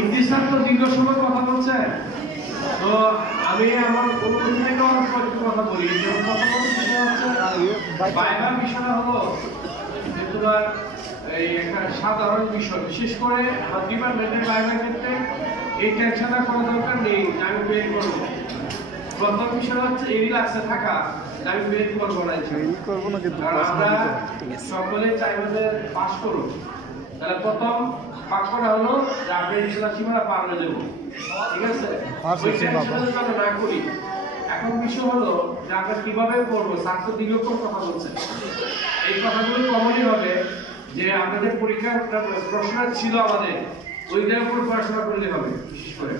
ইতিহাস তো দীর্ঘ সময় কথা বলছে, তো আমি আমার অনুভূতি থেকে অনেক কথা বলি। যেমন প্রথমত বিষয় হচ্ছে বাইবার বিষয়টা হলো যে তোমার এই একটা সাধারণ বিষয়, বিশেষ করে আমার ডিপার্টমেন্টের বাইবার ক্ষেত্রে এই টেনশনটা কোনো দরকার নেই যে আমি বের করবো। প্রথম বিষয় হচ্ছে এই রিল্যাক্সে থাকা, আমি বের করবো না, কারণ আমরা সকলে চাইবো যে পাস করুন। তাহলে প্রথম বাক্যটা হলো যে আপনি সীমানা পার হয়ে যাবো, ঠিক আছে? না করি। এখন বিষয় হলো যে আমরা কিভাবে করবো, ছাত্র দীর্ঘক্ষণ কথা বলছেন, এই কথাগুলো কমনই হবে যে আপনাদের পরীক্ষার প্রশ্ন ছিল আমাদের ওইটার উপর পড়াশোনা করলে হবে বিশেষ করে।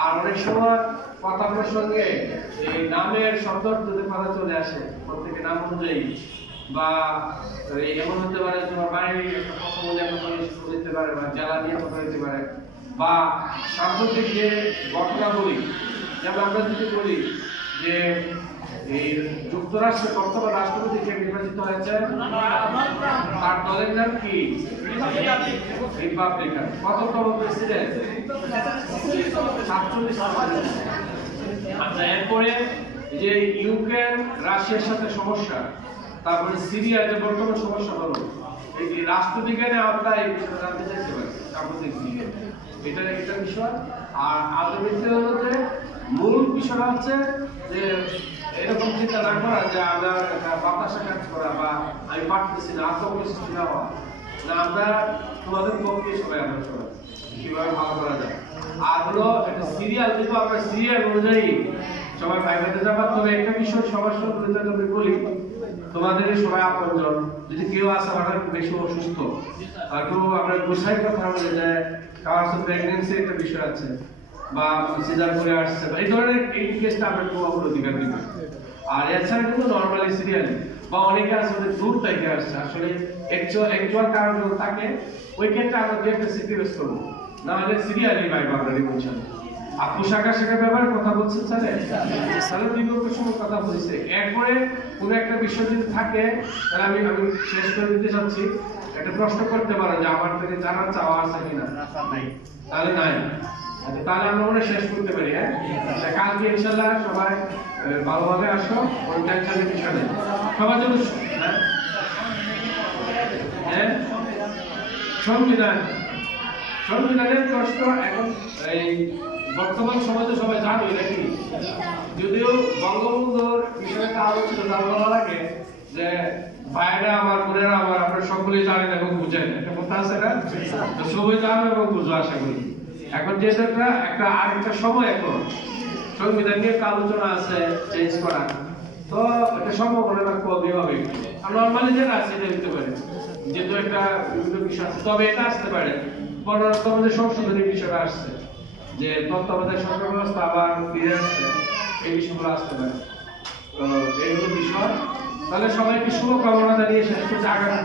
আর অনেক সময় কথা প্রসঙ্গে এই নামের শব্দ যদি কথা চলে আসে প্রত্যেকের নাম অনুযায়ী, বা এমন হতে পারে তোমার বাড়ির একটা কথা বলে একটা মানুষ বলতে পারে, বা জ্বালা নিয়ে কথা হতে পারে, বা সাম্প্রতিক যে ঘটনা বলি, যেমন আমরা যদি বলি যে এই যুক্তরাষ্ট্রের বর্তমান রাষ্ট্রপতি কে নির্বাচিত হয়েছে, তার দলের নাম কি? রিপাবলিকান। কততম প্রেসিডেন্ট? 47। আচ্ছা, এরপরে যে ইউক্রেন রাশিয়ার সাথে সমস্যা, তারপরে সিরিয়ার যে বর্তমান সমস্যা হলো, এই রাষ্ট্রবিজ্ঞানে আমরা এই বিষয়ে জানতে চাইতে পারি সাম্প্রতিক দিকে, এটা একটা বিষয়। আর আলটিমেটলি হলো যে মূল বিষয়টা হচ্ছে যে এরকম চিন্তা না করা যে আমরা বাতাসা কাজ করা বা আমি পারতেছি না, আত্মবিশ্বাসী না হওয়া, না আমরা তোমাদের পক্ষে সবাই আমরা সবাই কিভাবে ভালো করা যায়। আর হলো একটা সিরিয়াল, কিন্তু আমরা সিরিয়াল অনুযায়ী সবাই ভাইভাতে যাবো। তবে একটা বিষয় সবার সঙ্গে আমি বলি, তোমাদের সবাই আপনজন, যদি কেউ আসে হঠাৎ বেশি অসুস্থ, একটু আমরা গোসাই কথা বলে যে কারোর সাথে প্রেগনেন্সি একটা বিষয় আছে, বা সিজার করে আসছে, এই ধরনের এই কেসটা আমরা খুব অগ্রাধিকার দিব। আর এছাড়া কিন্তু নর্মালি সিরিয়ালি বা অনেকে আসলে দূর থেকে আসছে, আসলে একচুয়াল কারণ থাকে, ওই ক্ষেত্রে আমরা দু একটা স্যাক্রিফাইস করবো, না হলে সিরিয়ালি ভাইবা আমরা বলছেন। আর পোশাক আশাকের ব্যাপারে কথা বলছেন তাহলে বিগত সময় কথা বলছে। এরপরে কোনো একটা বিষয় যদি থাকে তাহলে আমি শেষ করে দিতে চাচ্ছি, একটা প্রশ্ন করতে পারো যে আমার থেকে জানার চাওয়া আছে কিনা, তাহলে নাই, তাহলে আমরা ওরা শেষ করতে পারি। হ্যাঁ, কালকে ইনশাল্লাহ সবাই ভালোভাবে আসো, ওই টেনশনের বিষয় নেই, সবার জন্য। হ্যাঁ, সংবিধানের প্রশ্ন এখন এই বর্তমান সমাজে সবাই জানোই নাকি, যদিও বঙ্গবন্ধুর বিষয়ে আলোচনা জানানো লাগে যে ভাইরা আমার, বোনেরা আমার, আপনারা সকলেই জানেন এবং বুঝেন, একটা কথা আছে না, সবাই জানো এবং বুঝো আশা করি। এখন যেহেতু একটা আরেকটা সময়, এখন সংবিধান নিয়ে একটা আলোচনা আছে চেঞ্জ করা, তো এটা সম্ভাবনা কমই হবে। আর নর্মালি যেটা আছে এটা হতে পারে, যেহেতু একটা বিভিন্ন বিষয় আছে, তবে এটা আসতে পারে 15তম যে সংশোধনী বিষয়টা আসছে, যে তত্ত্বাবধায়ক সরকার ব্যবস্থা আবার ফিরে আসছে, এই বিষয়গুলো আসতে পারে। তো এই হলো বিষয়। তাহলে সবাইকে শুভকামনা জানিয়ে শেষ করছি। আগামী